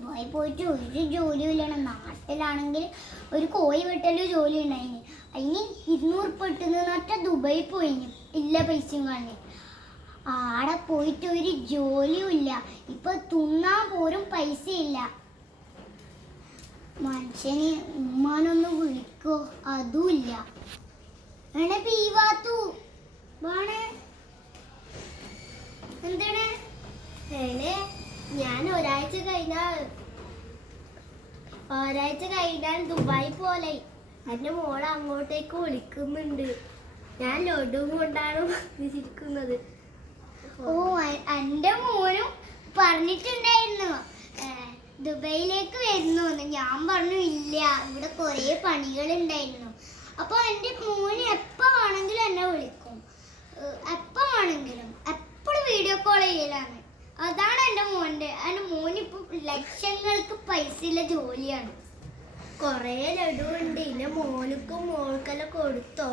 Dubai പോയിട്ട് ഒരു ജോലിയും ഇല്ലാണ്. നാട്ടിലാണെങ്കിൽ ഒരു കോഴി വെട്ടലും ജോലി ഉണ്ടായിന്. അതിന് 200 ഇട്ടെന്ന് ദുബായി പോയിന്. ഇല്ല പൈസയും കാണി. ആടെ പോയിട്ട് ഒരു ജോലിയും ഇല്ല. ഇപ്പൊ തിന്നാൻ പോലും പൈസ ഇല്ല. മനുഷ്യന് ഉമ്മാനൊന്ന് വിളിക്കോ അതുമില്ല. പീവാത്തു എന്താണ്? ഞാൻ ഒരാഴ്ച കഴിഞ്ഞാൽ ദുബായ് പോലെ എന്റെ മോളെ അങ്ങോട്ടേക്ക് വിളിക്കുന്നുണ്ട്. ഞാൻ ലഡു കൊണ്ടാണ് വന്നിരിക്കുന്നത്. ഓ, എന്റെ മോനും പറഞ്ഞിട്ടുണ്ടായിരുന്നു ദുബായിലേക്ക് വരുന്നു. ഞാൻ പറഞ്ഞു ഇല്ല, ഇവിടെ കുറെ പണികളുണ്ടായിരുന്നു. അപ്പൊ എന്റെ മോന് എപ്പോ വേണമെങ്കിലും എന്നെ വിളിക്കും. എപ്പോ വേണമെങ്കിലും എപ്പോഴും വീഡിയോ കോൾ ചെയ്യലാണ്. അതാണ് എന്റെ മോനിപ്പോ ലക്ഷങ്ങൾക്ക് പൈസ ഉള്ള ജോലിയാണ്. കൊറേ ലഡു ഉണ്ട്. ഇന്നെ മോനുക്കും മോൾക്കെല്ലാം കൊടുത്തോ?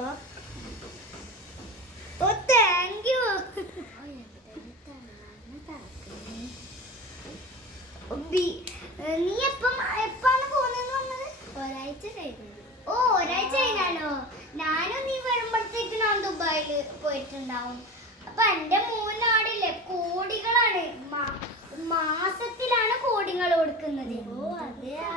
ഓ, താങ്ക് യു. നീ എപ്പാണ് പോകുന്നെന്ന് പറഞ്ഞത്? ഒരാഴ്ച കഴിഞ്ഞു. ഓ, ഒരാഴ്ച കഴിഞ്ഞാലോ? ഞാനും നീ വരുമ്പോഴത്തേക്ക് ഞാൻ ദുബായിൽ പോയിട്ടുണ്ടാവും. അപ്പൊ എന്റെ മൂന്നാടില്ലേ കോടികളാണ്. മാസത്തിലാണ് കോടികൾ കൊടുക്കുന്നത്. ഓ അതെയാ.